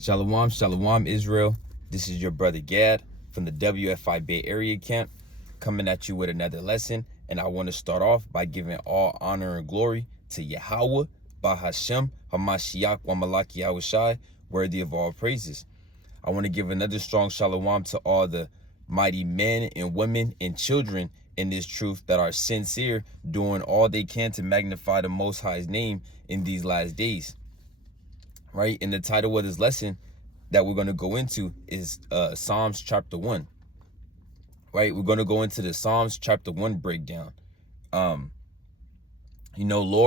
Shalom, shalom, Israel. This is your brother Gad from the WFI Bay Area camp, coming at you with another lesson. And I want to start off by giving all honor and glory to Yahweh, Bahashem, Hamashiach, Wamalaki Yahushai, worthy of all praises. I want to give another strong shalom to all the mighty men and women and children in this truth that are sincere, doing all they can to magnify the Most High's name in these last days. Right, and the title of this lesson that we're going to go into is Psalms chapter 1. Right, we're going to go into the Psalms chapter 1 breakdown. Lord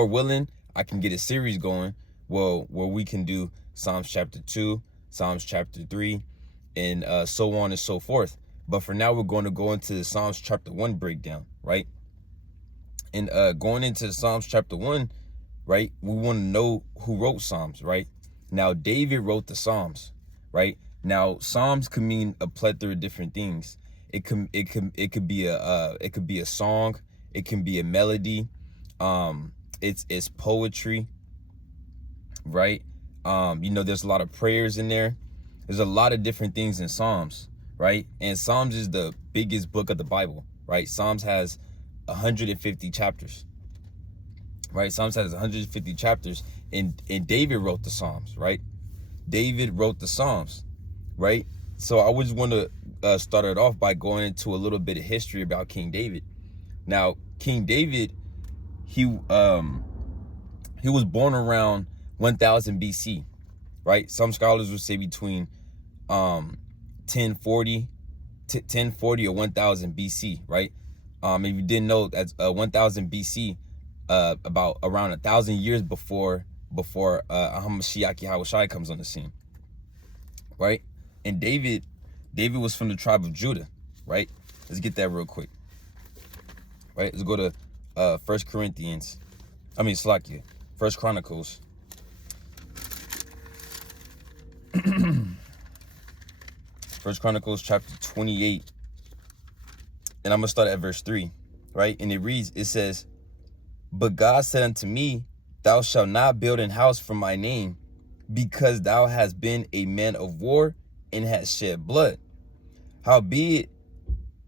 willing, I can get a series going where we can do Psalms chapter 2, Psalms chapter 3, and so on and so forth. But for now, we're going to go into the Psalms chapter 1 breakdown, right? And going into the Psalms chapter 1, right, we want to know who wrote Psalms, right? Now, David wrote the Psalms, right? Now, Psalms could mean a plethora of different things. It could be a song. It can be a melody. It's poetry, right? There's a lot of prayers in there. There's a lot of different things in Psalms, right? And Psalms is the biggest book of the Bible, right? Psalms has 150 chapters, right? Psalms has 150 chapters. And David wrote the Psalms, right? David wrote the Psalms, right? So I just want to start it off by going into a little bit of history about King David. Now, King David, he was born around 1000 BC, right? Some scholars would say between 1040 or 1000 BC, right? If you didn't know, that's 1000 BC, about around 1,000 years before Hamashiach Yahushai comes on the scene, right? And David was from the tribe of Judah, right? Let's get that real quick, right? Let's go to 1 Chronicles. 1 Chronicles chapter 28, and I'm gonna start at verse 3, right? And it says, "But God said unto me, Thou shalt not build an house for my name, because thou hast been a man of war and hast shed blood. Howbeit,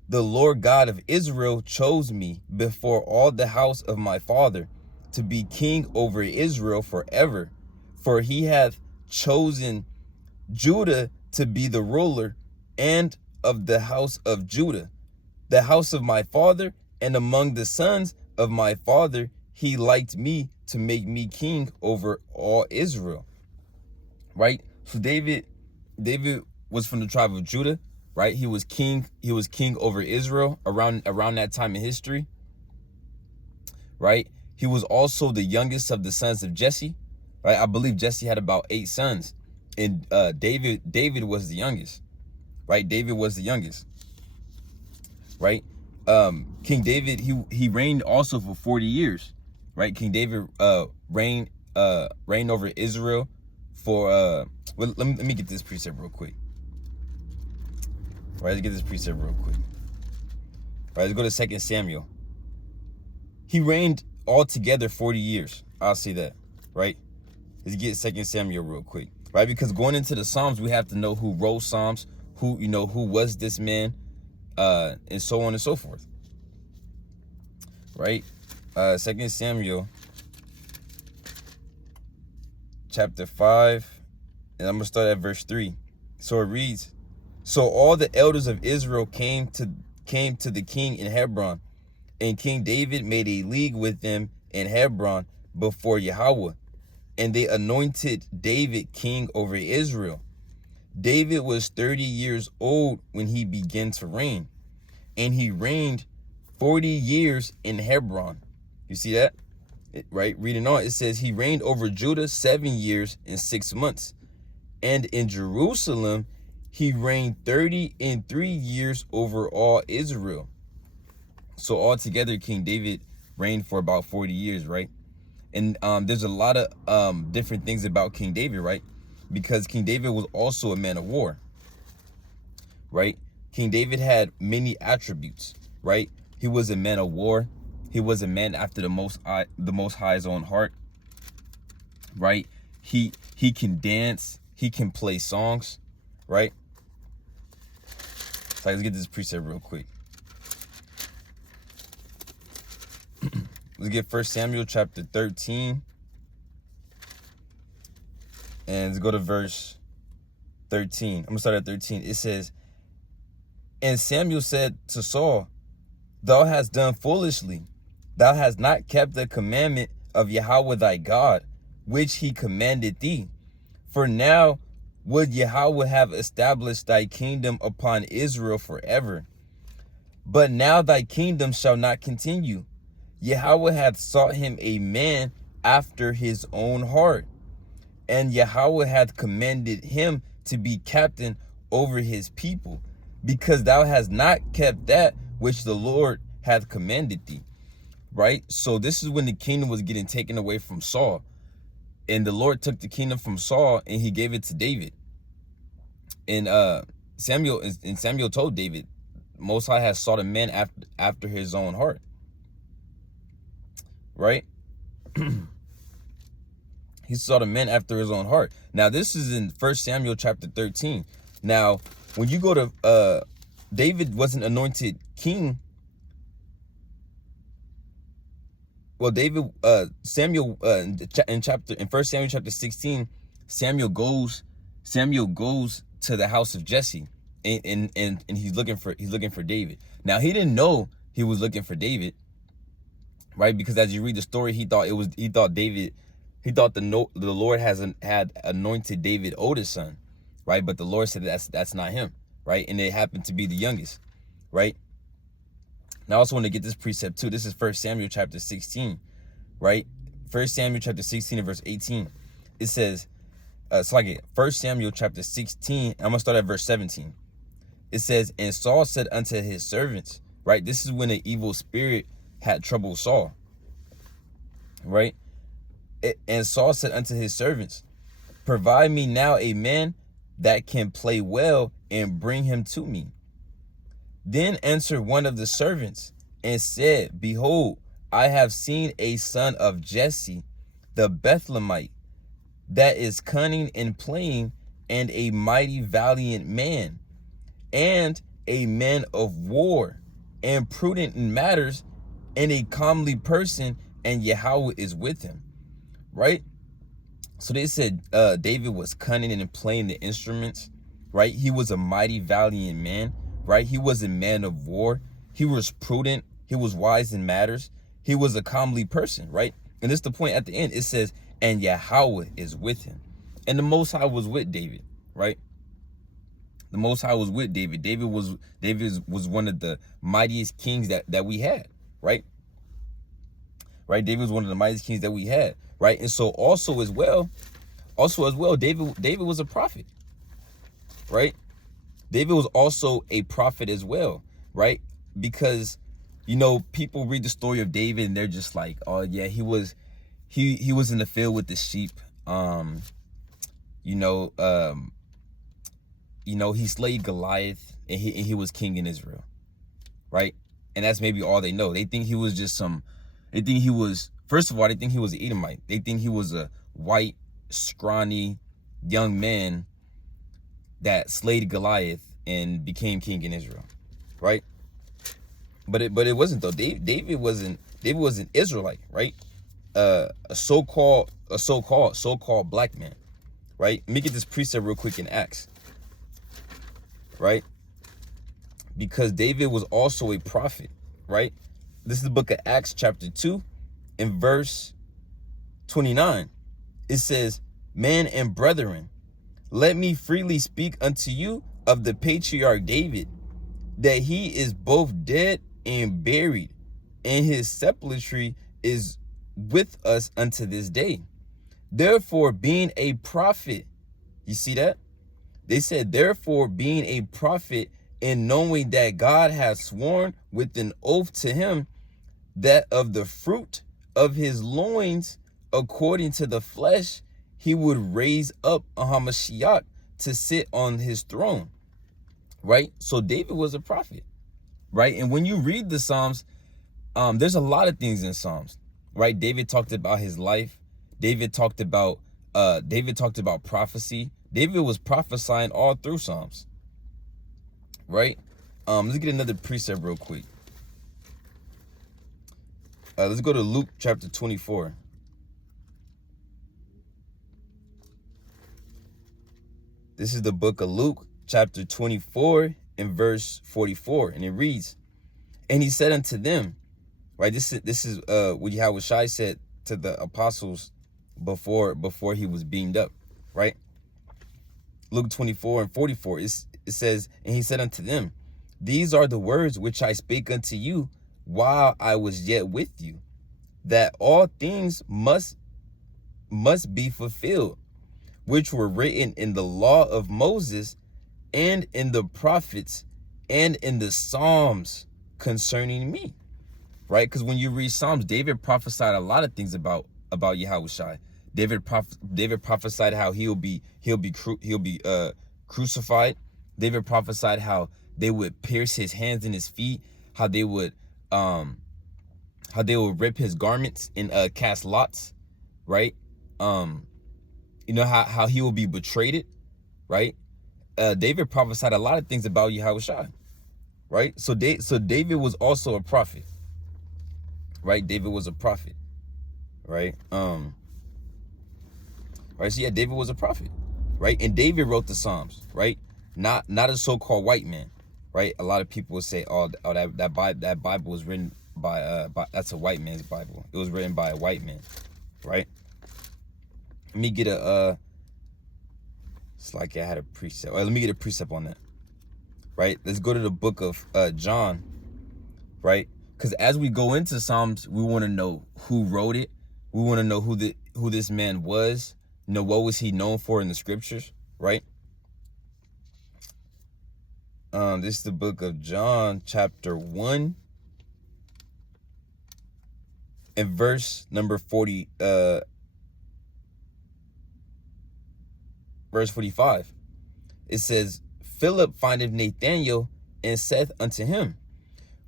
the Lord God of Israel chose me before all the house of my father to be king over Israel forever. For he hath chosen Judah to be the ruler, and of the house of Judah, the house of my father, and among the sons of my father, he liked me to make me king over all Israel." Right? So David was from the tribe of Judah, right? He was king over Israel around that time in history. Right? He was also the youngest of the sons of Jesse. Right? I believe Jesse had about 8 sons. And David was the youngest. Right? David was the youngest. Right? King David, he reigned also for 40 years. Right, King David reigned over Israel for let me get this precept real quick. All right, let's get this precept real quick. All right, let's go to 2 Samuel. He reigned altogether 40 years. I'll say that. Right, let's get 2 Samuel real quick. Right, because going into the Psalms, we have to know who wrote Psalms, who was this man, and so on and so forth. Right. 2 Samuel chapter 5, and I'm gonna start at verse 3. So it reads, "So all the elders of Israel came to the king in Hebron, and King David made a league with them in Hebron before Yahweh, and they anointed David king over Israel. David was 30 years old when he began to reign, and he reigned 40 years in Hebron." You see that? Right? Reading on, it says he reigned over Judah 7 years and 6 months. And in Jerusalem, he reigned 33 years over all Israel. So altogether, King David reigned for about 40 years, right? And there's a lot of different things about King David, right? Because King David was also a man of war, right? King David had many attributes, right? He was a man of war. He was a man after the Most High's own heart, right? He can dance. he can play songs, right? So let's get this precept real quick. Let's get 1 Samuel chapter 13. And let's go to verse 13. I'm going to start at 13. It says, and Samuel said to Saul, thou hast done foolishly. Thou hast not kept the commandment of Yahweh thy God, which he commanded thee. For now would Yahweh have established thy kingdom upon Israel forever. But now thy kingdom shall not continue. Yahweh hath sought him a man after his own heart, and Yahweh hath commanded him to be captain over his people, because thou hast not kept that which the Lord hath commanded thee. Right? So this is when the kingdom was getting taken away from Saul. And the Lord took the kingdom from Saul and he gave it to David. And Samuel told David, Most High has sought a man after his own heart. Right? He sought a man after his own heart. Now, this is in 1 Samuel chapter 13. Now, when you go to David wasn't anointed king. Well, Samuel in 1 Samuel chapter 16, Samuel goes to the house of Jesse, and he's looking for David. Now, he didn't know he was looking for David, right? Because as you read the story, he thought the Lord had anointed David oldest son, right? But the Lord said that's not him, right? And it happened to be the youngest, right? Now, I also want to get this precept too. This is 1 Samuel chapter 16, right? 1 Samuel chapter 16 and verse 18. It says, 1 Samuel chapter 16, I'm going to start at verse 17. It says, and Saul said unto his servants, right? This is when an evil spirit had troubled Saul, right? And Saul said unto his servants, provide me now a man that can play well and bring him to me. Then answered one of the servants and said, behold, I have seen a son of Jesse, the Bethlehemite, that is cunning in playing, and a mighty valiant man, and a man of war, and prudent in matters, and a comely person, and Yahweh is with him. Right? So they said David was cunning in playing the instruments, right? He was a mighty valiant man, right? He was a man of war. He was prudent. He was wise in matters. He was a comely person, right? And this is the point at the end. It says, and Yahweh is with him. And the Most High was with David, right? The Most High was with David. David was one of the mightiest kings that we had, right? Right? David was one of the mightiest kings that we had, right? And so also as well, David was a prophet, right? David was also a prophet as well, right? Because, you know, people read the story of David and they're just like, oh yeah, he was in the field with the sheep. He slayed Goliath and he was king in Israel, right? And that's maybe all they know. They think he was just first of all, they think he was an Edomite. They think he was a white, scrawny young man that slayed Goliath and became king in Israel, right? But it wasn't though. David was an Israelite, right? A so-called black man, right? Let me get this precept real quick in Acts, right? Because David was also a prophet, right? This is the book of Acts chapter 2 and verse 29. It says, men and brethren, let me freely speak unto you of the patriarch David, that he is both dead and buried, and his sepulchre is with us unto this day. Therefore, being a prophet, you see that? They said, therefore, being a prophet, and knowing that God has sworn with an oath to him that of the fruit of his loins, according to the flesh, he would raise up a Hamashiach to sit on his throne, right? So David was a prophet, right? And when you read the Psalms, there's a lot of things in Psalms, right? David talked about his life. David talked about prophecy. David was prophesying all through Psalms, right? Let's get another precept real quick. Let's go to Luke chapter 24. This is the book of Luke chapter 24 and verse 44, and it reads, "And he said unto them," right? This is what Yahushua said to the apostles before he was beamed up, right? Luke 24 and 44. It says, "And he said unto them, These are the words which I spake unto you while I was yet with you, that all things must be fulfilled, which were written in the law of Moses and in the prophets and in the Psalms concerning me." Right? Because when you read Psalms, David prophesied a lot of things about Yahushua. David prophesied how he'll be crucified. David prophesied how they would pierce his hands and his feet, how they would rip his garments and cast lots, right? You know how he will be betrayed, right? David prophesied a lot of things about Yahushua, right? So David was also a prophet, right? David was a prophet, right? Right. So yeah, David was a prophet, right? And David wrote the Psalms, right? Not a so-called white man, right? A lot of people will say, "Oh, that Bible was written by that's a white man's Bible. It was written by a white man," right? Let me get it's like I had a precept. All right, let me get a precept on that, right? Let's go to the book of John, right? Because as we go into Psalms, we want to know who wrote it. We want to know who this man was. You know, what was he known for in the scriptures, right? This is the book of John, chapter 1, and verse number 40, verse 45. It says, "Philip findeth Nathanael and saith unto him,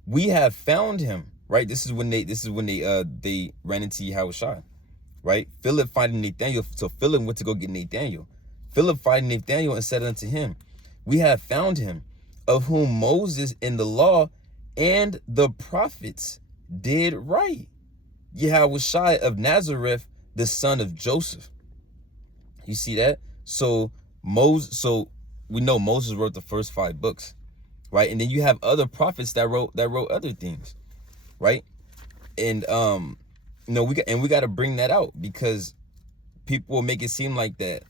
We have found him." Right? This is when they ran into Yahushua. Right? Philip finding Nathanael. So Philip went to go get Nathanael. Philip finding Nathanael and said unto him, "We have found him, of whom Moses in the law and the prophets did write, Yahushua of Nazareth, the son of Joseph." You see that? So we know Moses wrote the first 5 books, right? And then you have other prophets that wrote other things, right? And we got to bring that out, because people will make it seem like that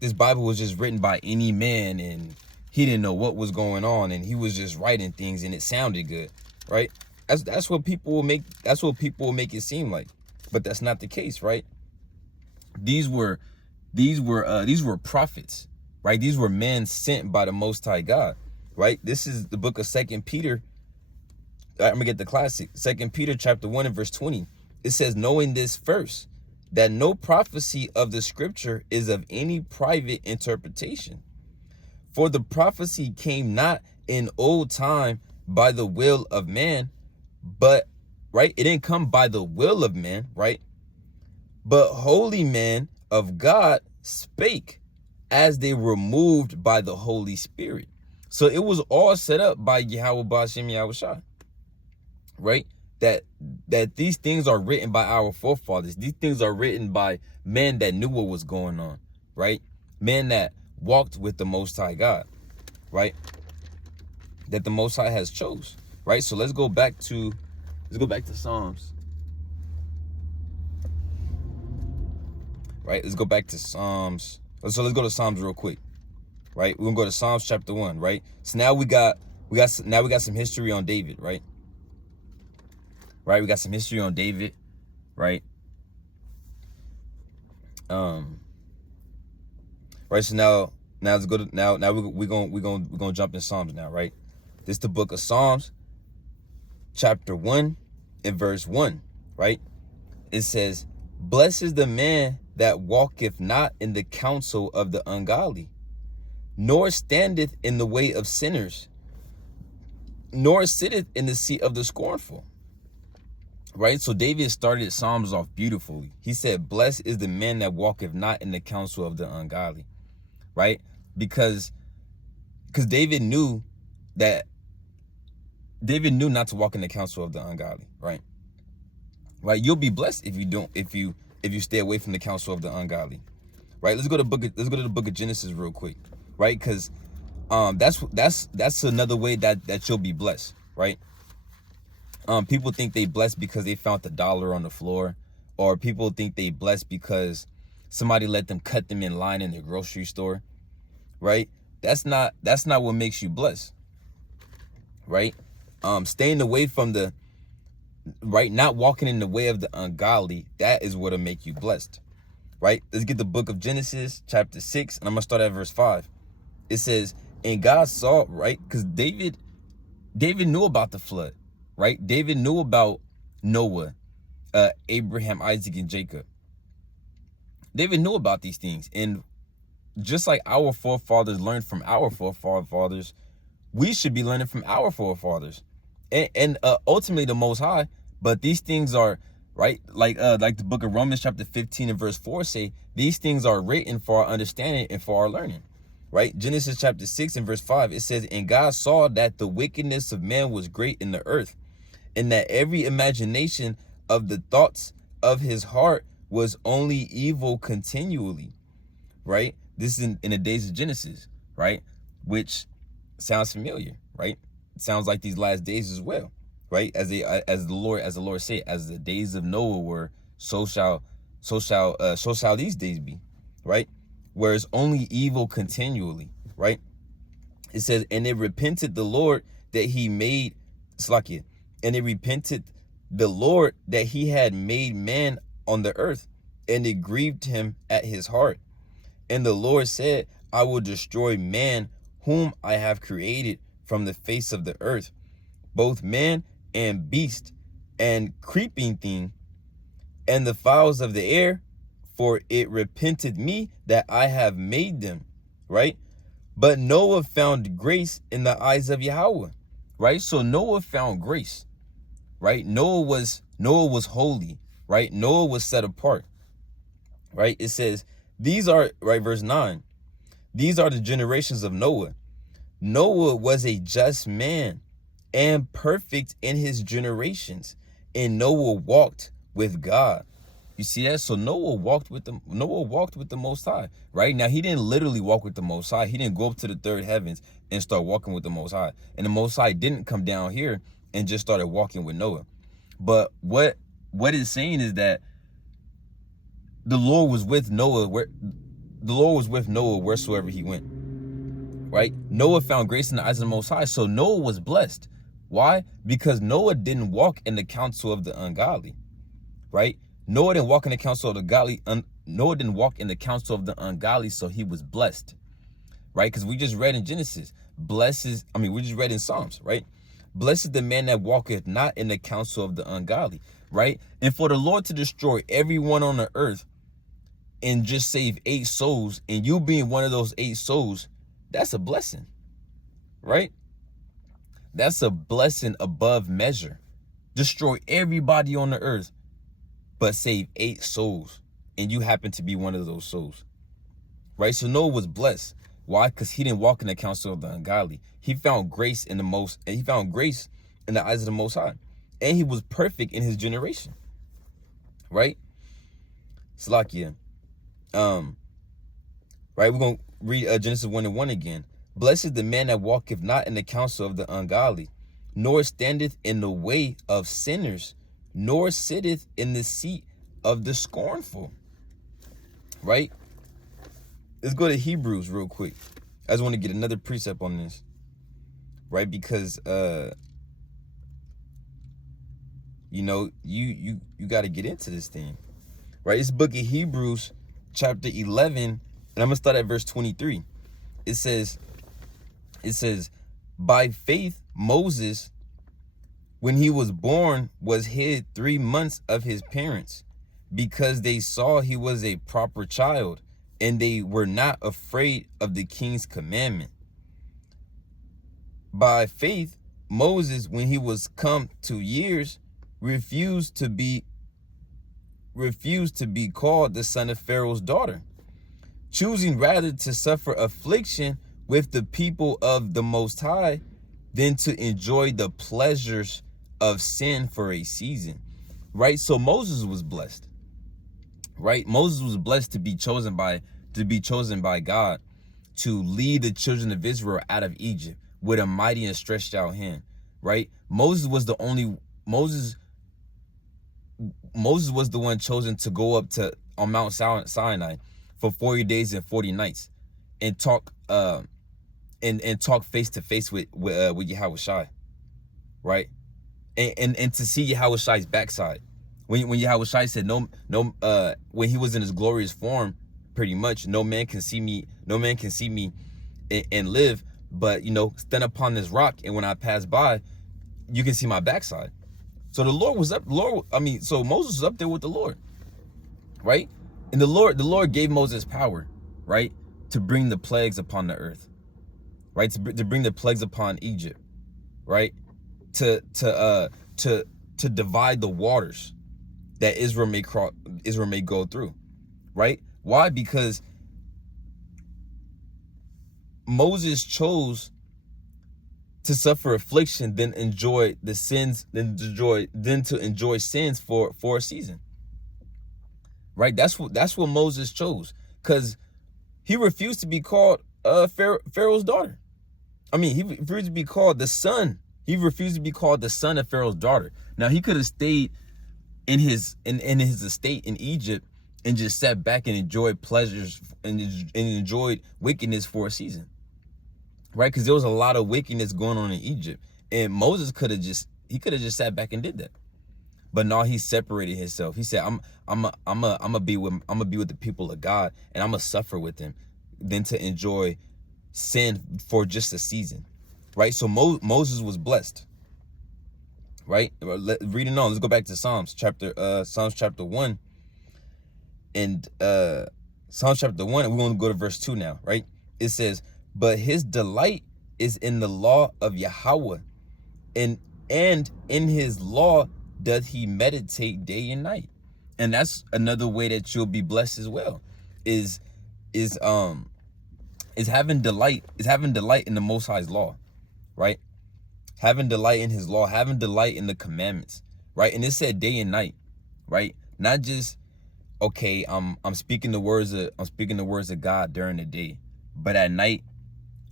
this Bible was just written by any man and he didn't know what was going on and he was just writing things and it sounded good, right? That's what people will make it seem like, but that's not the case, right? These were prophets, right? These were men sent by the Most High God, right? This is the book of 2 Peter. I'm gonna get the classic. 2 Peter chapter 1 and verse 20. It says, "Knowing this first, that no prophecy of the scripture is of any private interpretation. For the prophecy came not in old time by the will of man," but, right? It didn't come by the will of man, right? "But holy men of God spake as they were moved by the Holy Spirit." So it was all set up by Yahweh Ba'ashem Yahushua, right? That these things are written by our forefathers. These things are written by men that knew what was going on, right? Men that walked with the Most High God, right? That the Most High has chose, right? So let's go back to Psalms. Right? Let's go back to Psalms. So let's go to Psalms real quick. Right? We're gonna go to Psalms chapter 1, right? So now we got some history on David, right? Right? We got some history on David, right? Right, so now let's go to now we're gonna jump in Psalms now, right? This is the book of Psalms, chapter 1 and verse 1, right? It says, "Blessed is the man that walketh not in the counsel of the ungodly, nor standeth in the way of sinners, nor sitteth in the seat of the scornful. right? So David started Psalms off beautifully. He said, blessed is the man that walketh not in the counsel of the ungodly, right? Because David knew that not to walk in the counsel of the ungodly, right? Right? You'll be blessed if you stay away from the counsel of the ungodly, right? Let's go to the book of Genesis real quick, right? Because that's another way that you'll be blessed, right? People think they blessed because they found the dollar on the floor, or people think they blessed because somebody let them cut them in line in the grocery store, right? That's not what makes you blessed, right? Staying away from the right, not walking in the way of the ungodly, that is what'll make you blessed, right? Let's get the book of Genesis chapter 6, and I'm gonna start at verse 5. It says, and God saw, right? Because David knew about the flood, right? David knew about Noah, Abraham, Isaac, and Jacob. David knew about these things. And just like our forefathers learned from our forefathers, we should be learning from our forefathers. And ultimately the Most High. But these things are, right, like the book of Romans chapter 15 and verse 4 say, these things are written for our understanding and for our learning. Right? Genesis chapter 6 and verse 5, it says, and God saw that the wickedness of man was great in the earth, and that every imagination of the thoughts of his heart was only evil continually. Right? This is in the days of Genesis, right? Which sounds familiar, right? It sounds like these last days as well, right? As the Lord said, as the days of Noah were, so shall these days be, right? Whereas only evil continually, right? It says, and it repented the Lord that he made, Slakia, and it repented the Lord that he had made man on the earth, and it grieved him at his heart. And the Lord said, I will destroy man whom I have created from the face of the earth, both man and beast, and creeping thing, and the fowls of the air, for it repented me that I have made them, right? But Noah found grace in the eyes of Yahweh, right? So Noah found grace, right? Noah was holy, right? Noah was set apart, right? It says, these are, right, verse 9, these are the generations of Noah. Noah was a just man and perfect in his generations, and Noah walked with God. You see that? So Noah walked with the Most High, right? Now, he didn't literally walk with the Most High. He didn't go up to the third heavens and start walking with the Most High. And the Most High didn't come down here and just started walking with Noah. But what it's saying is that the Lord was with Noah wheresoever he went, right? Noah found grace in the eyes of the Most High. So Noah was blessed. Why? Because Noah didn't walk in the counsel of the ungodly, right? Noah didn't walk in the counsel of the godly. Noah didn't walk in the counsel of the ungodly, so he was blessed, right? Because we just read in Genesis, we just read in Psalms, right? Blessed is the man that walketh not in the counsel of the ungodly, right? And for the Lord to destroy everyone on the earth and just save 8 souls, and you being one of those 8 souls, that's a blessing, right? That's a blessing above measure. Destroy everybody on the earth, but save 8 souls, and you happen to be one of those souls, right? So Noah was blessed. Why? Because he didn't walk in the counsel of the ungodly. He found grace in the eyes of the Most High, and he was perfect in his generation, right? Slakia. Right, we're gonna read Genesis 1:1 again. Blessed is the man that walketh not in the counsel of the ungodly, nor standeth in the way of sinners, nor sitteth in the seat of the scornful. Right? Let's go to Hebrews real quick. I just want to get another precept on this. Right? Because you got to get into this thing. Right? It's book of Hebrews chapter 11, and I'm going to start at verse 23. It says, by faith, Moses, when he was born, was hid 3 months of his parents, because they saw he was a proper child, and they were not afraid of the king's commandment. By faith, Moses, when he was come to years, refused to be called the son of Pharaoh's daughter, choosing rather to suffer affliction with the people of the Most High than to enjoy the pleasures of sin for a season. Right? So Moses was blessed. Right? Moses was blessed to be chosen by God to lead the children of Israel out of Egypt with a mighty and stretched out hand. Right? Moses was the one chosen to go up to on Mount Sinai for 40 days and 40 nights and talk talk face to face with Yahushua, right? And to see Yahushua's backside. When Yahushua said when he was in his glorious form, pretty much, no man can see me and live, but stand upon this rock, and when I pass by, you can see my backside. So the Lord was up. So Moses was up there with the Lord, right? And the Lord gave Moses power, right, to bring the plagues upon the earth, right, to bring the plagues upon Egypt, right, to divide the waters that Israel may go through, right? Why? Because Moses chose to suffer affliction than to enjoy sins for a season. Right? That's what Moses chose, because he refused to be called Pharaoh's daughter. He refused to be called the son. He refused to be called the son of Pharaoh's daughter. Now, he could have stayed in his estate in Egypt and just sat back and enjoyed pleasures and enjoyed wickedness for a season. Right? Because there was a lot of wickedness going on in Egypt, and Moses could have just sat back and did that. But no, he separated himself. He said, I'm gonna be with the people of God, and I'm gonna suffer with them, than to enjoy sin for just a season. Right? So Moses was blessed. Right? Reading on, let's go back to Psalms chapter 1. And Psalms chapter 1, and we're gonna go to verse 2 now, right? It says, but his delight is in the law of Yahweh, and in his law doth he meditate day and night. And that's another way that you'll be blessed as well, is having delight in the Most High's law, right? Having delight in his law, having delight in the commandments, right? And it said day and night, right? Not just, okay, I'm speaking the words of God during the day, but at night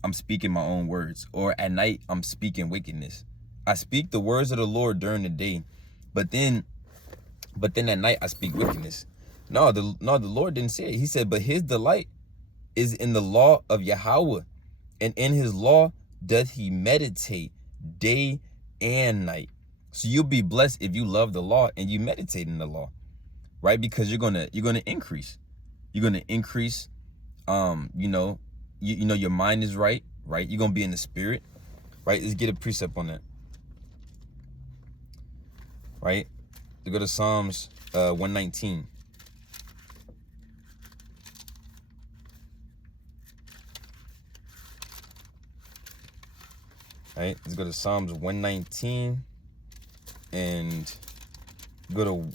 I'm speaking my own words, or at night I'm speaking wickedness. I speak the words of the Lord during the day, but then at night I speak wickedness. No, the Lord didn't say it. He said, but his delight is in the law of Yahweh, and in his law doth he meditate day and night. So you'll be blessed if you love the law and you meditate in the law, right? Because you're gonna increase. You're gonna increase. Your mind is right. You're gonna be in the spirit, right? Let's get a precept on that. Right? To go to Psalms 119. Right? Let's go to Psalms 119 and we're gonna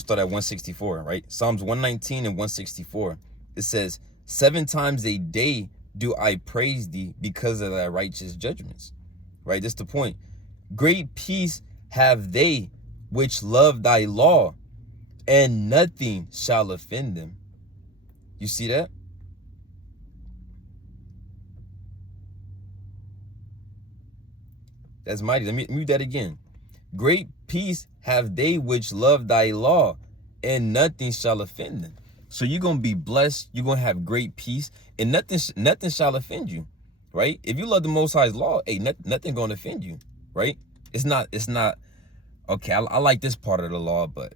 start at 164, right? Psalms 119 and 164. It says, 7 times a day do I praise thee because of thy righteous judgments. Right? That's the point. Great peace have they which love thy law, and nothing shall offend them. You see that? That's mighty. Let me read that again. Great peace have they which love thy law, and nothing shall offend them. So you're going to be blessed. You're going to have great peace, and nothing shall offend you, right? If you love the Most High's law, hey, nothing going to offend you, right? It's not, okay, I like this part of the law, but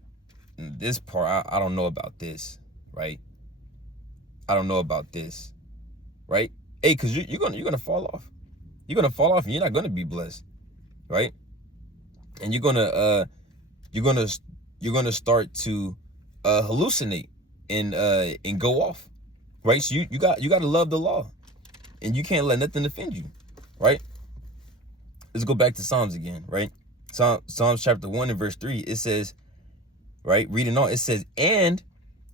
this part, I don't know about this, right? I don't know about this, right? Hey, because you're gonna fall off. You're going to fall off, and you're not going to be blessed, right? And you're gonna start to hallucinate and go off, right? So you got to love the law, and you can't let nothing offend you, right? Let's go back to Psalms again, right? Psalms chapter 1 and verse 3, it says, right, reading on, it says, and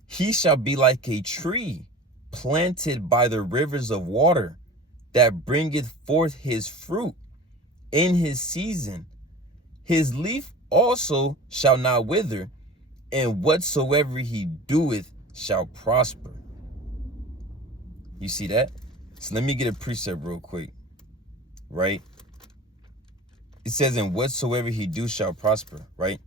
he shall be like a tree planted by the rivers of water, that bringeth forth his fruit in his season. His leaf also shall not wither, and whatsoever he doeth shall prosper. You see that? So let me get a precept real quick, right? It says, and whatsoever he do shall prosper, right?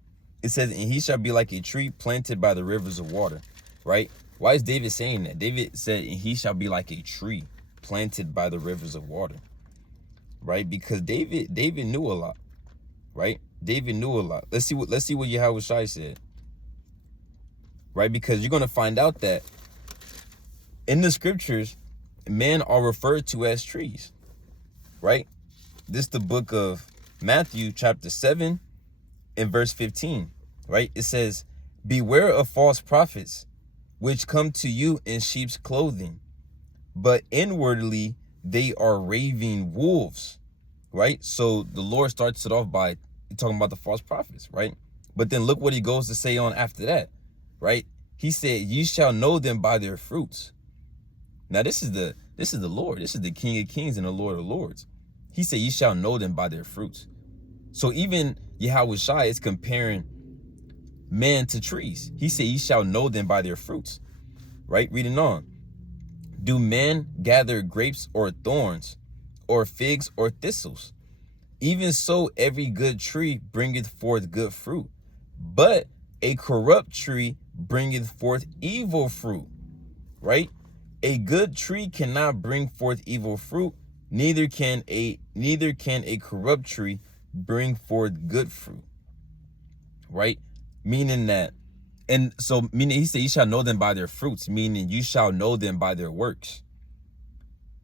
It says, and he shall be like a tree planted by the rivers of water, right? Why is David saying that? David said, and he shall be like a tree planted by the rivers of water, right? Because David knew a lot, right? David knew a lot. Let's see what Yahushua said, right? Because you're going to find out that in the scriptures, men are referred to as trees, right? This is the book of Matthew chapter 7 and verse 15, right? It says, beware of false prophets, which come to you in sheep's clothing, but inwardly they are raving wolves, right? So the Lord starts it off by talking about the false prophets, right? But then look what he goes to say on after that, right? He said, you shall know them by their fruits. Now this is the Lord. This is the King of Kings and the Lord of Lords. He said, you shall know them by their fruits. So even Yahushua is comparing men to trees. He said, ye shall know them by their fruits, right? Reading on. Do men gather grapes or thorns, or figs or thistles? Even so, every good tree bringeth forth good fruit, but a corrupt tree bringeth forth evil fruit, right? A good tree cannot bring forth evil fruit, neither can a corrupt tree bring forth good fruit, right? Meaning that, and so meaning he said, you shall know them by their fruits, meaning you shall know them by their works,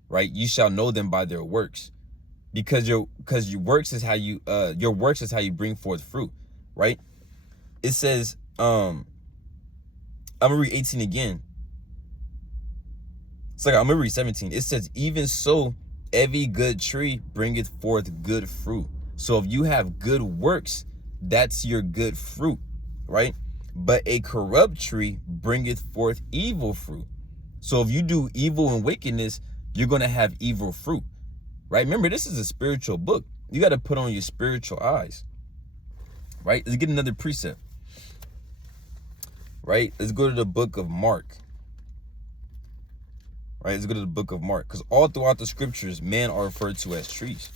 right? You shall know them by their works, because your works is how you bring forth fruit, right? It says, I'm gonna read 18 again. It's like, I'm gonna read 17. It says, even so, every good tree bringeth forth good fruit. So if you have good works, that's your good fruit, right? But a corrupt tree bringeth forth evil fruit. So if you do evil and wickedness, you're going to have evil fruit, right? Remember, this is a spiritual book. You got to put on your spiritual eyes, right? Let's get another precept, right? Let's go to the book of Mark, right? Let's go to the book of Mark, because all throughout the scriptures, men are referred to as trees.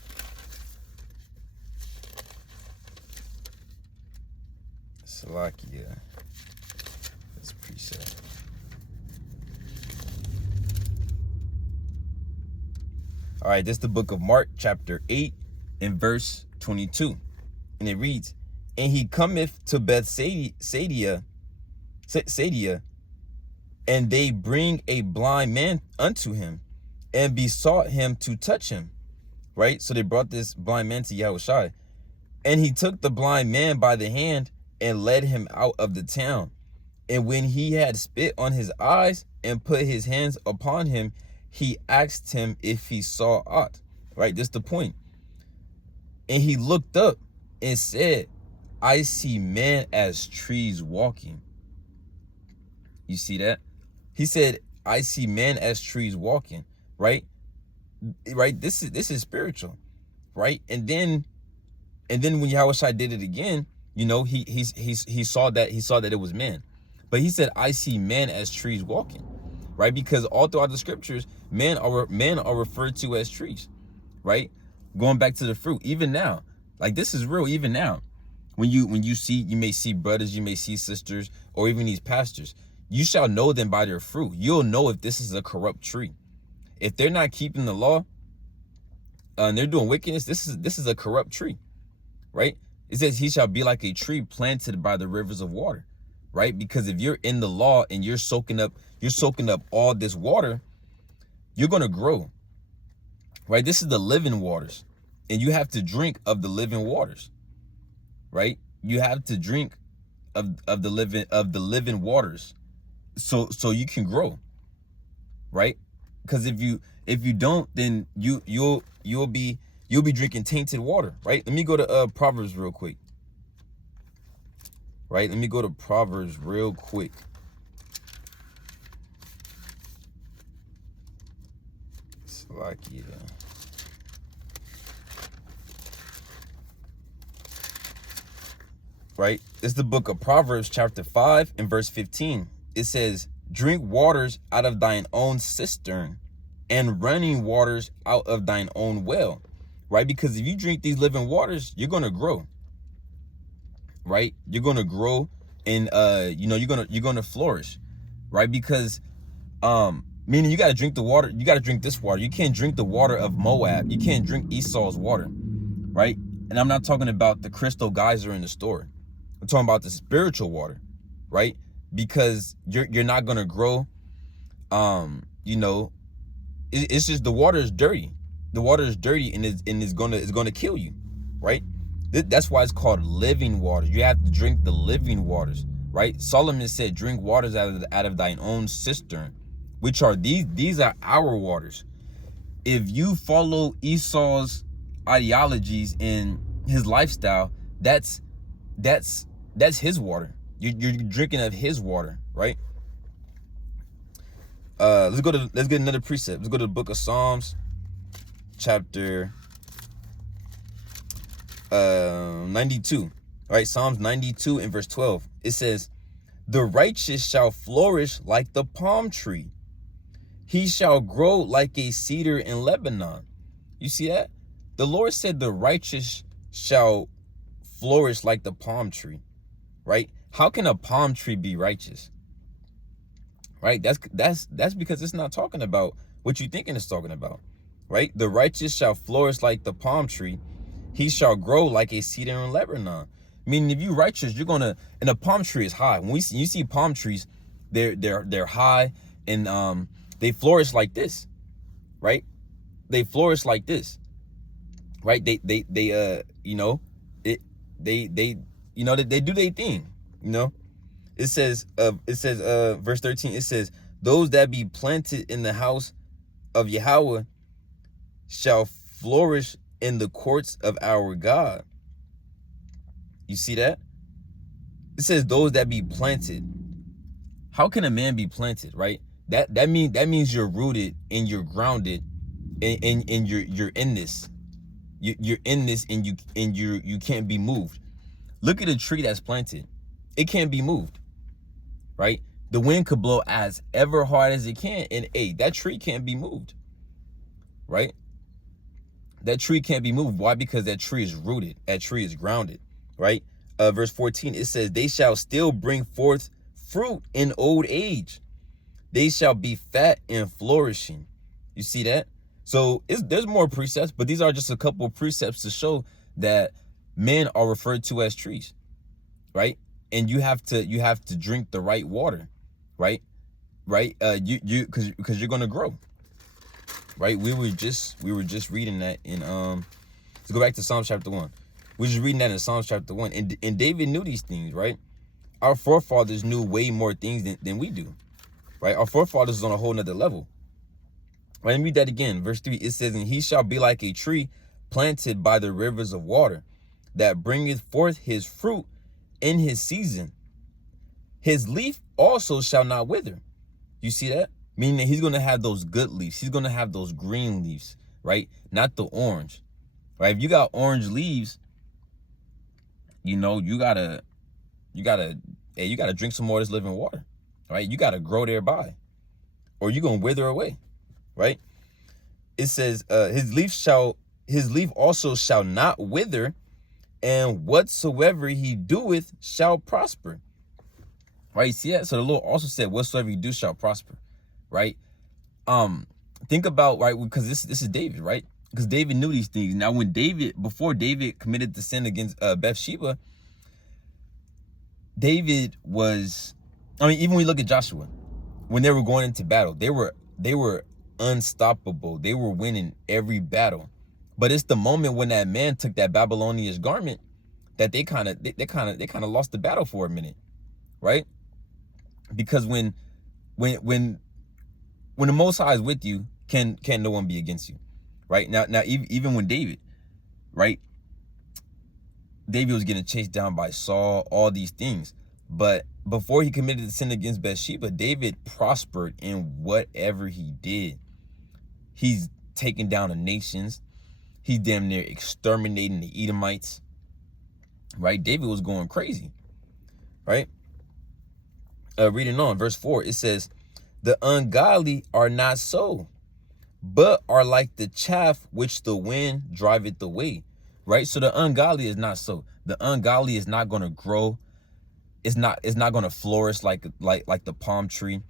Salakia. That's precept. All right, this is the book of Mark, chapter 8, and verse 22. And it reads, and he cometh to Bethsaida, and they bring a blind man unto him, and besought him to touch him, right? So they brought this blind man to Yahushua, and he took the blind man by the hand and led him out of the town. And when he had spit on his eyes and put his hands upon him, he asked him if he saw aught, right? This is the point. And he looked up and said, I see men as trees walking. You see that? He said, I see men as trees walking, right? Right? This is spiritual, right? And then when Yahushua did it again, you know, he saw that it was men. But he said, I see men as trees walking, right? Because all throughout the scriptures, men are referred to as trees, right? Going back to the fruit, even now, like this is real. Even now, when you may see brothers, you may see sisters, or even these pastors, you shall know them by their fruit. You'll know if this is a corrupt tree. If they're not keeping the law, and they're doing wickedness, this is a corrupt tree, right? It says he shall be like a tree planted by the rivers of water, right? Because if you're in the law and you're soaking up all this water, you're going to grow, right? This is the living waters, and you have to drink of the living waters, right? You have to drink of the living waters, so you can grow, right? Because if you don't, then you'll be you'll be drinking tainted water, right? Let me go to Proverbs real quick. Right? Let me go to Proverbs real quick. Slovakia. Right? It's the book of Proverbs chapter 5 and verse 15. It says, drink waters out of thine own cistern and running waters out of thine own well. Right? Because if you drink these living waters, you're going to grow. Right? You're going to grow and you're going to flourish. Right? Because meaning you got to drink the water, you got to drink this water. You can't drink the water of Moab. You can't drink Esau's water. Right? And I'm not talking about the crystal geyser in the store. I'm talking about the spiritual water, right? Because you're not going to grow. It's just the water is dirty. The water is dirty and it's going to kill you, right? That's why it's called living waters. You have to drink the living waters, right? Solomon said, drink waters out of thine own cistern, which are these are our waters. If you follow Esau's ideologies and his lifestyle, that's his water. You're drinking of his water, right? Let's get another precept. Let's go to the book of Psalms, chapter 92. All right, Psalms 92 and verse 12. It says, the righteous shall flourish like the palm tree. He shall grow like a cedar in Lebanon. You see that? The Lord said the righteous shall flourish like the palm tree, right? How can a palm tree be righteous? Right? That's because it's not talking about what you thinking it's talking about, right? The righteous shall flourish like the palm tree. He shall grow like a cedar in Lebanon. Meaning, if you righteous, you're gonna. And a palm tree is high. When you see palm trees, they're high and they flourish like this, right? They flourish like this, right? They do their thing, you know. It says verse 13. It says, those that be planted in the house of Yahweh shall flourish in the courts of our God. You see that? It says those that be planted. How can a man be planted, right? That means you're rooted and you're grounded and you're in this. You're in this and you can't be moved. Look at a tree that's planted. It can't be moved. Right? The wind could blow as ever hard as it can, and that tree can't be moved. Right? That tree can't be moved. Why? Because that tree is rooted. That tree is grounded. Right? Verse 14, it says, they shall still bring forth fruit in old age. They shall be fat and flourishing. You see that? So there's more precepts, but these are just a couple of precepts to show that men are referred to as trees, right? And you have to drink the right water, right? Because you're gonna grow, right? We were just reading that in let's go back to Psalms chapter 1. We're just reading that in Psalms chapter 1, and David knew these things, right? Our forefathers knew way more things than we do, right? Our forefathers is on a whole nother level. Right, let me read that again. Verse 3, it says, and he shall be like a tree planted by the rivers of water, that bringeth forth his fruit in his season. His leaf also shall not wither. You see that? Meaning that he's going to have those good leaves. He's going to have those green leaves, right? Not the orange, right? If you got orange leaves, you gotta drink some more of this living water, right? You got to grow thereby, or you're going to wither away. Right? It says, his leaf also shall not wither, and whatsoever he doeth shall prosper. Right? You see that? So the Lord also said, whatsoever you do shall prosper. Right? Think about, right, because this is David, right? Because David knew these things. Now, before David committed the sin against Bathsheba, David was, even when we look at Joshua, when they were going into battle, they were unstoppable. They were winning every battle. But it's the moment when that man took that Babylonian garment that they kind of lost the battle for a minute, right? Because when the Most High is with you, can no one be against you, right? Now even when David, right? David was getting chased down by Saul, all these things. But before he committed the sin against Bathsheba, David prospered in whatever he did. He's taking down the nations. He's damn near exterminating the Edomites, right? David was going crazy, right? Reading on, verse 4, it says, the ungodly are not so, but are like the chaff which the wind driveth away, right? So the ungodly is not so. The ungodly is not going to grow. It's not going to flourish like the palm tree,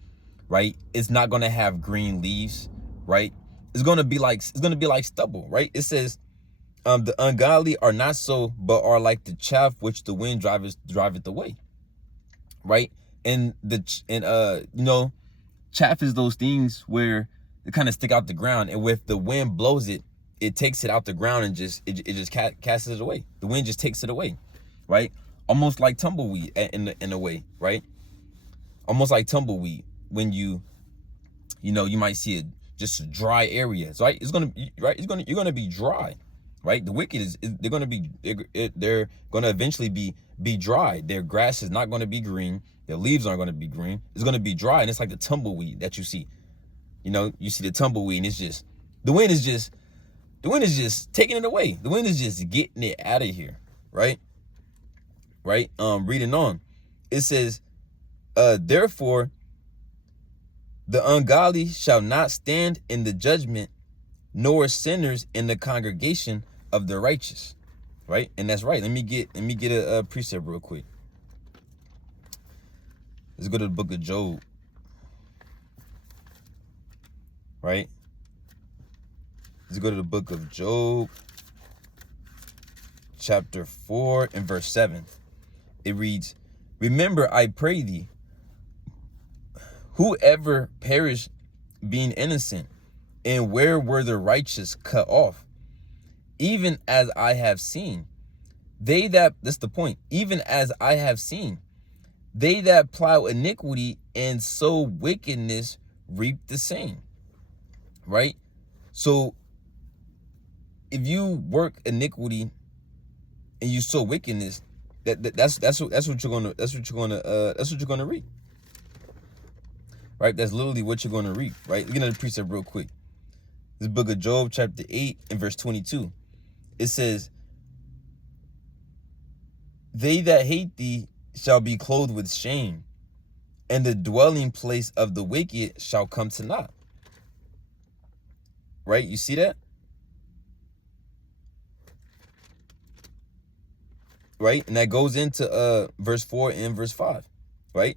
right? It's not going to have green leaves, right? It's going to be like stubble, right? It says, the ungodly are not so, but are like the chaff which the wind driveth away, right? And chaff is those things where they kind of stick out the ground, and with the wind blows it, it takes it out the ground and just casts it away. The wind just takes it away, right? Almost like tumbleweed in a way, right? Almost like tumbleweed when you might see it just dry areas, right? You're gonna be dry, right? The wicked they're gonna eventually be dry. Their grass is not gonna be green. Their leaves aren't gonna be green. It's gonna be dry, and it's like the tumbleweed that you see. You see the tumbleweed, and it's just the wind is just taking it away. The wind is just getting it out of here, right? Right. Reading on, it says, therefore, the ungodly shall not stand in the judgment, nor sinners in the congregation of the righteous, right? And that's right. Let me get a precept real quick. Let's go to the book of Job, right? Let's go to the book of Job, chapter 4 and verse 7. It reads, remember, I pray thee, whoever perished being innocent, and where were the righteous cut off? Even as I have seen, that's the point, even as I have seen, they that plow iniquity and sow wickedness reap the same, right? So if you work iniquity and you sow wickedness, that's what you're gonna reap, right? That's literally what you're gonna reap, right? Look at the precept real quick. This book of Job, chapter 8 and verse 22. It says, they that hate thee shall be clothed with shame, and the dwelling place of the wicked shall come to naught. Right? You see that? Right? And that goes into verse 4 and verse 5. Right?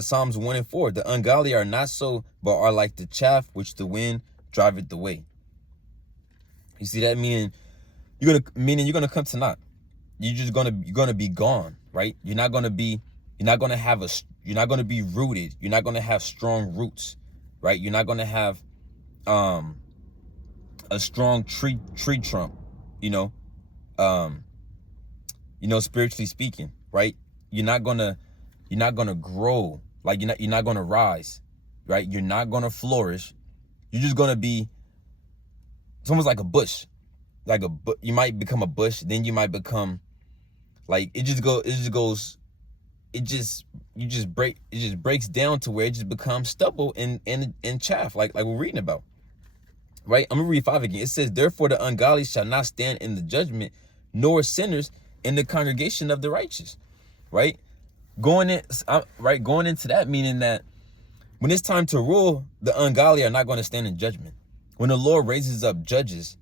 Psalms 1 and 4. The ungodly are not so, but are like the chaff which the wind driveth away. You see that? Meaning you're gonna come to naught. You're gonna be gone, right? You're not gonna be rooted. You're not gonna have strong roots, right? You're not gonna have a strong tree trunk, spiritually speaking, right? You're not gonna grow, like you're not gonna rise, right? You're not gonna flourish. You're just gonna be, it's almost like a bush, you might become a bush, then you might become like, it just breaks down to where it just becomes stubble and chaff, like we're reading about, right? I'm gonna read 5 again. It says, therefore the ungodly shall not stand in the judgment, nor sinners in the congregation of the righteous, right? Going into that, meaning that when it's time to rule, the ungodly are not going to stand in judgment. When the Lord raises up judges,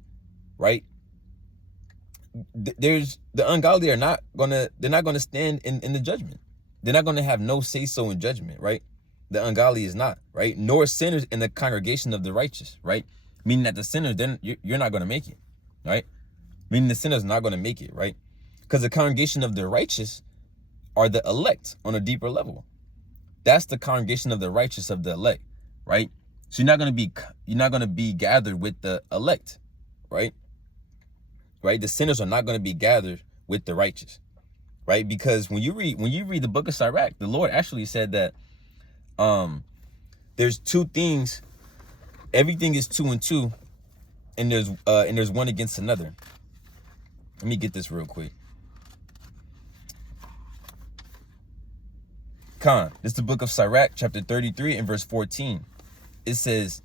right? The ungodly they're not gonna stand in the judgment. They're not gonna have no say so in judgment, right? The ungodly is not, right? Nor sinners in the congregation of the righteous, right? Meaning that the sinners, then you're not gonna make it, right? Meaning the sinners are not gonna make it, right? Because the congregation of the righteous are the elect on a deeper level. That's the congregation of the righteous, of the elect, right? So you're not gonna be gathered with the elect, right? Right? The sinners are not going to be gathered with the righteous, right? Because when you read the book of Sirach, the Lord actually said that there's two things. Everything is two and two, and there's one against another, Let me get this real quick. This is the book of Sirach, chapter 33 and verse 14. It says,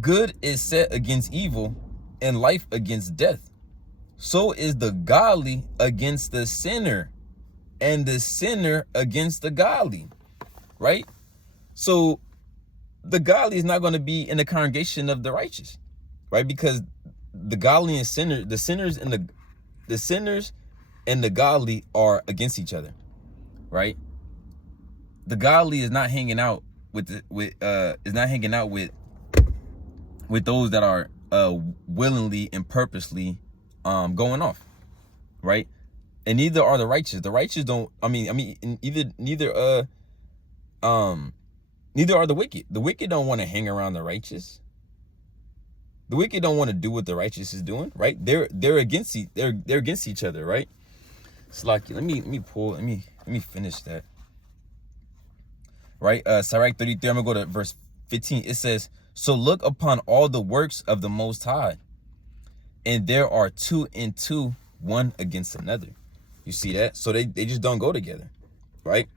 good is set against evil and life against death. So is the godly against the sinner and the sinner against the godly, right? So the godly is not going to be in the congregation of the righteous, right? Because the godly and the sinners and the sinners and the godly are against each other, right? The godly is not hanging out with those that are willingly and purposely going off, right? And neither are the righteous. The righteous don't. Neither are the wicked. The wicked don't want to hang around the righteous. The wicked don't want to do what the righteous is doing, right? They're against each other, right? Slacky. Let me finish that. Right? Sirach 33. I'm gonna go to verse 15. It says, so look upon all the works of the Most High, and there are two and two, one against another. You see that? So they just don't go together, right?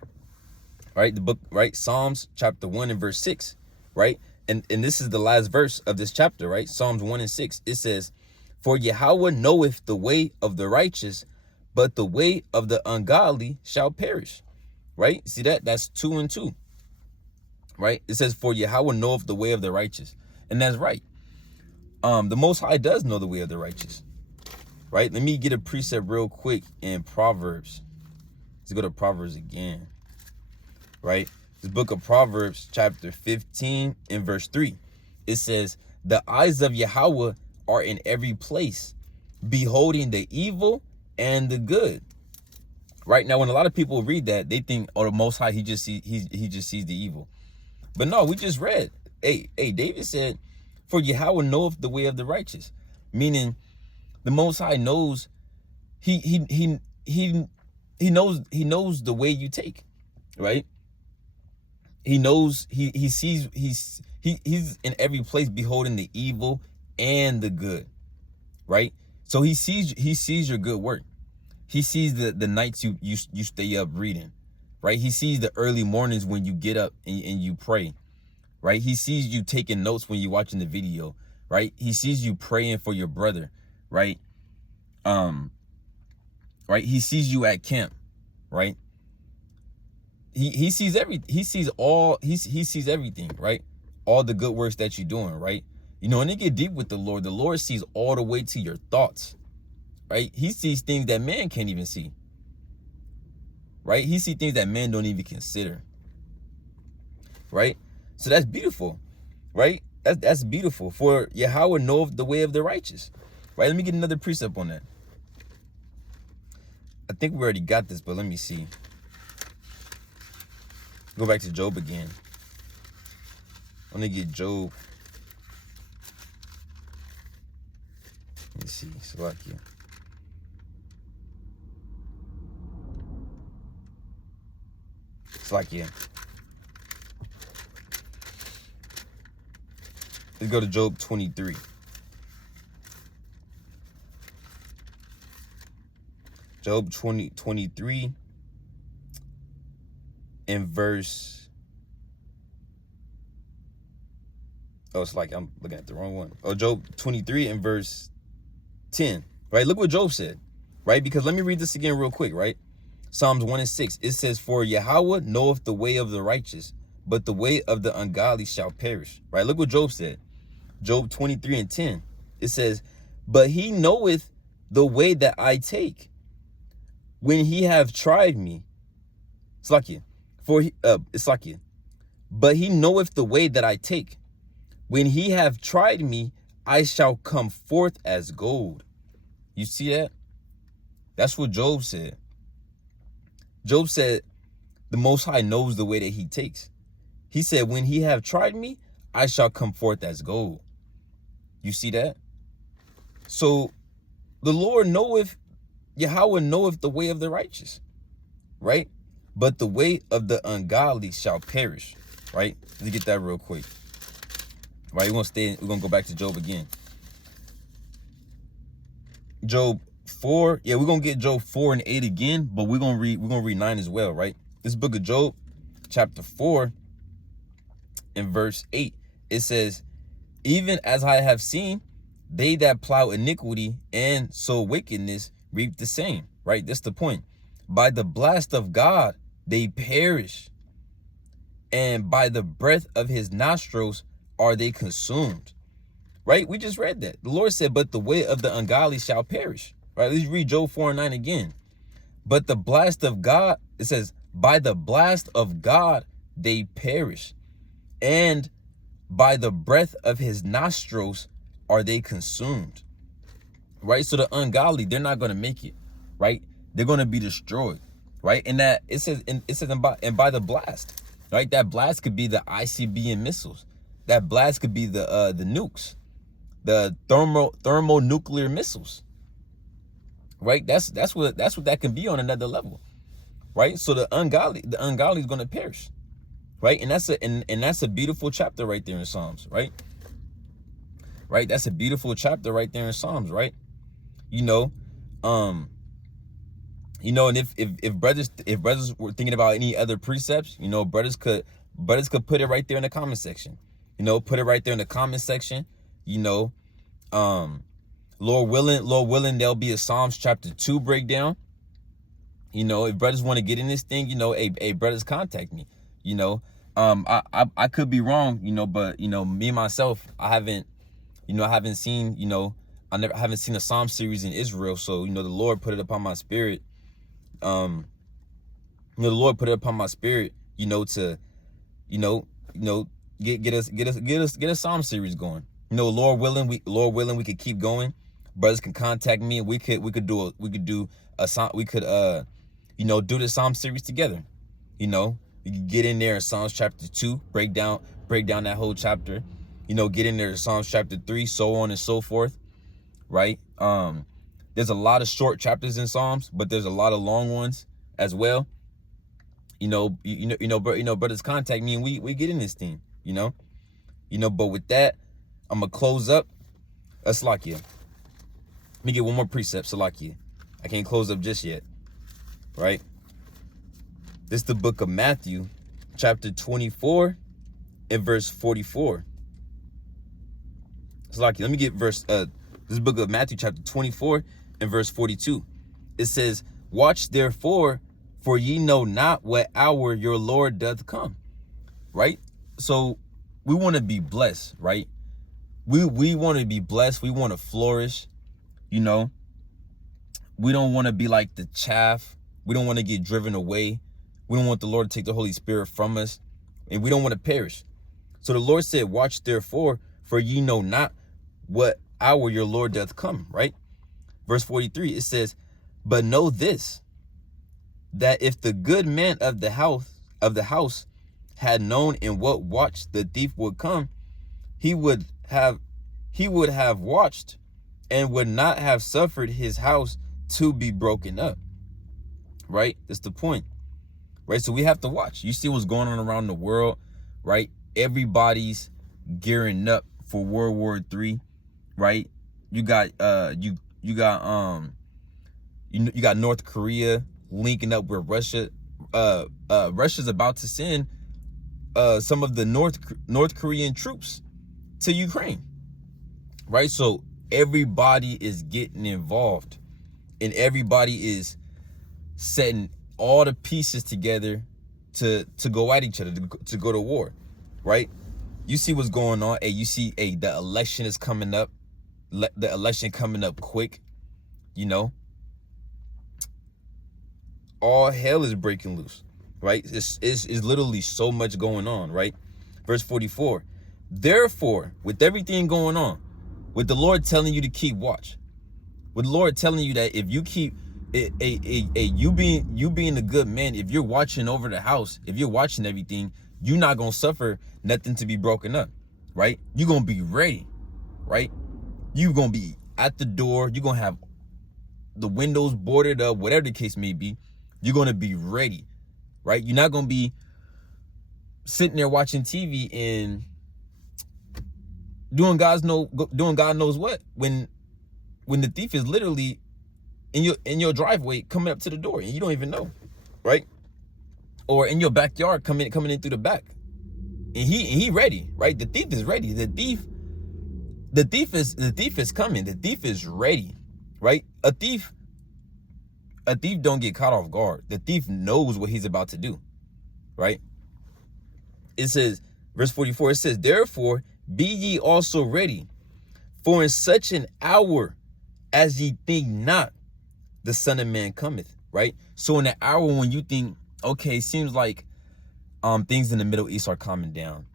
Right? The book, right? Psalms chapter 1 and verse 6, right? And this is the last verse of this chapter, right? Psalms 1 and 6. It says, for Yahweh knoweth the way of the righteous, but the way of the ungodly shall perish. Right? See that? That's 2 and 2. Right? It says, for Yahweh knoweth the way of the righteous. And that's right. The Most High does know the way of the righteous. Right? Let me get a precept real quick in Proverbs. Let's go to Proverbs again. Right? This book of Proverbs, chapter 15 and verse 3. It says, the eyes of Yahweh are in every place, beholding the evil and the good. Right? Now, when a lot of people read that, they think, oh, the Most High, he just sees the evil. But no, we just read. Hey, David said, for Yahweh knoweth the way of the righteous. Meaning, the Most High knows, he knows the way you take, right? He knows, he's in every place beholding the evil and the good, right? So he sees your good work. He sees the nights you stay up reading, right? He sees the early mornings when you get up and you pray, right? He sees you taking notes when you're watching the video, right? He sees you praying for your brother, right? Right? He sees you at camp, right? He sees he sees everything, right? All the good works that you're doing, right? You know, and they get deep with the Lord sees all the way to your thoughts, right? He sees things that man can't even see, right? He sees things that man don't even consider, right? So that's beautiful, right? That's beautiful. For Yahweh knoweth the way of the righteous, right? Let me get another precept on that. I think we already got this, but let me see. Go back to Job again. I'm gonna get Job. Let me see. Slovakia. Slovakia. Let's go to Job 23. Job 23 in verse. Oh, it's like I'm looking at the wrong one. Oh, Job 23 in verse 10. Right? Look what Job said. Right? Because let me read this again real quick, right? Psalms 1 and 6. It says, for Yahweh knoweth the way of the righteous, but the way of the ungodly shall perish. Right? Look what Job said. Job 23 and 10. It says, but he knoweth the way that I take, when he have tried me. Slakia. Slakia. But he knoweth the way that I take. When he have tried me, I shall come forth as gold. You see that? That's what Job said. Job said, the Most High knows the way that he takes. He said, when he have tried me, I shall come forth as gold. You see that? So the Lord knoweth, Yahweh knoweth the way of the righteous, right? But the way of the ungodly shall perish, right? Let's get that real quick. right? We're gonna go back to Job again. Job 4, yeah, we're gonna get Job 4 and 8 again, but we're gonna read 9 as well, right? This book of Job, chapter 4 and verse 8, it says, even as I have seen, they that plow iniquity and sow wickedness reap the same, right? That's the point. By the blast of God they perish, and by the breath of his nostrils are they consumed. Right? We just read that. The Lord said, but the way of the ungodly shall perish. Right? Let's read Job 4 and 9 again. But the blast of God, it says, by the blast of God they perish, and by the breath of his nostrils are they consumed. Right? So the ungodly, they're not going to make it. Right? They're going to be destroyed. Right? And that it says and by the blast. Right? That blast could be the ICBM missiles. That blast could be the nukes, the thermonuclear missiles. Right? That's what that can be on another level. Right? So the ungodly is going to perish. Right? And that's a beautiful chapter right there in Psalms, right? Right? That's a beautiful chapter right there in Psalms, right? And if brothers were thinking about any other precepts, brothers could put it right there in the comment section. Put it right there in the comment section. Lord willing, there'll be a Psalms chapter 2 breakdown. If brothers want to get in this thing, hey, brothers, contact me. I could be wrong, but me myself, I haven't seen, I haven't seen a Psalm series in Israel. So, the Lord put it upon my spirit. The Lord put it upon my spirit, to, get a Psalm series going. Lord willing, we could keep going. Brothers can contact me, and we could do the Psalm series together. We can get in there in Psalms chapter 2, break down that whole chapter. Get in there in Psalms chapter 3, so on and so forth. Right? There's a lot of short chapters in Psalms, but there's a lot of long ones as well. Brothers contact me, and we get in this thing. But with that, I'm gonna close up. Salakia. Let me get one more precept, Salakia. I can't close up just yet. Right? This is the book of Matthew, chapter 24 and verse 44. Salakia, let me get this book of Matthew, chapter 24 and verse 42. It says, watch therefore, for ye know not what hour your Lord doth come. Right? So we want to be blessed, right? We want to be blessed. We want to flourish. We don't want to be like the chaff. We don't want to get driven away. We don't want the Lord to take the Holy Spirit from us, and we don't want to perish. So the Lord said, watch therefore, for ye know not what hour your Lord doth come, right? Verse 43, it says, but know this, that if the good man of the house had known in what watch the thief would come, he would have watched and would not have suffered his house to be broken up. Right? That's the point. Right? So we have to watch. You see what's going on around the world, right? Everybody's gearing up for World War III, right? You got you got North Korea linking up with Russia. Russia's about to send some of the North Korean troops to Ukraine. Right? So everybody is getting involved, and everybody is setting all the pieces together to go at each other, to go to war. Right? You see what's going on. Hey, you see, the election is coming up. The election coming up quick. All hell is breaking loose. Right? It's literally so much going on. Right? Verse 44. Therefore, with everything going on, with the Lord telling you to keep watch, with the Lord telling you that if you keep you being a good man, if you're watching over the house, if you're watching everything, you're not gonna suffer nothing to be broken up. Right? You're gonna be ready. Right? You're gonna be at the door. You're gonna have the windows boarded up, whatever the case may be. You're gonna be ready. Right? You're not gonna be sitting there watching TV and doing God knows what, when the thief is literally in your driveway coming up to the door and you don't even know, right? Or in your backyard coming in through the back, and he ready, right? The thief is ready. The thief is coming. The thief is ready, right? A thief don't get caught off guard. The thief knows what he's about to do, right? It says, verse 44, it says, therefore be ye also ready, for in such an hour as ye think not, the Son of Man cometh, right? So in the hour when you think, okay, seems like things in the Middle East are calming down.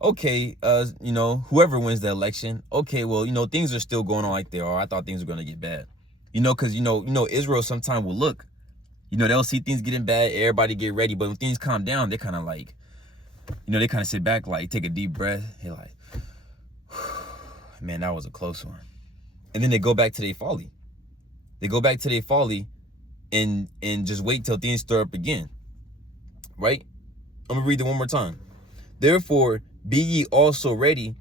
Okay, you know, whoever wins the election, okay, well, you know, things are still going on like they are. I thought things were gonna get bad. You know, because you know, Israel sometimes will look, you know, they'll see things getting bad, everybody get ready, but when things calm down, they kind of like, you know, they kind of sit back, like take a deep breath. They're like, man, that was a close one. And then they go back to their folly. They go back to their folly and just wait till things stir up again, right? I'm gonna read it one more time. Therefore be ye also ready,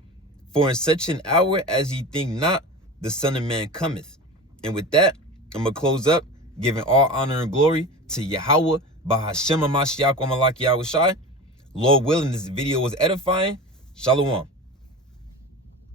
for in such an hour as ye think not, the Son of Man cometh. And with that, I'm gonna close up, giving all honor and glory to Yahweh, Bahashem HaMashiach, Malak Yahweh Shai. Lord willing, this video was edifying. Shalom.